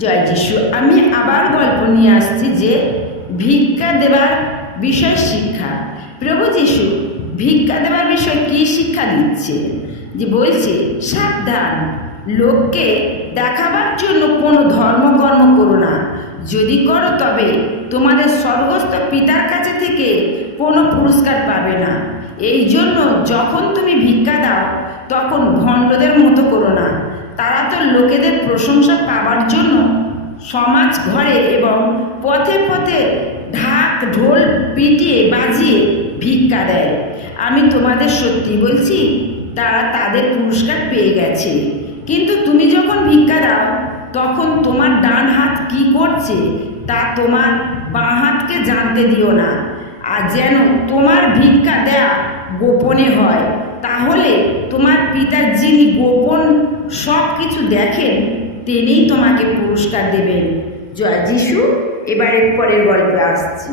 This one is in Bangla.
জয় যিশু। আমি আবার গল্প নিয়ে আসছি যে ভিক্ষা দেওয়ার বিষয় শিক্ষা। প্রভু যিশু ভিক্ষা দেওয়ার বিষয় কি শিক্ষা দিচ্ছে? যে বলছে, সাবধান, লোককে দেখাবার জন্য কোনো ধর্মকর্ম করো না। যদি করো তবে তোমাদের স্বর্গস্থ পিতার কাছে থেকে কোনো পুরস্কার পাবে না। এই জন্য যখন তুমি ভিক্ষা দাও, তখন ভণ্ডদের মতো করো না। লোকেদের প্রশংসা পাবার জন্য সমাজ ঘরে এবং পথে পথে ঢাক, ঢোল, পিটিয়ে, বাজিয়ে ভিক্ষা দেয়। আমি তোমাদের সত্যি বলছি, তারা তাদের পুরস্কার পেয়ে গেছে। কিন্তু তুমি যখন ভিক্ষা দাও, তখন তোমার ডান হাত কি করছে তা তোমার বাঁ হাতকে জানতে দিও না। আর যেন তোমার ভিক্ষা দেয়া গোপনে হয়, তাহলে পিতার যিনি গোপন সব কিছু দেখেন, তিনিই তোমাকে পুরস্কার দেবেন। জয় যিশু এবারের পরের গল্পে আসছি।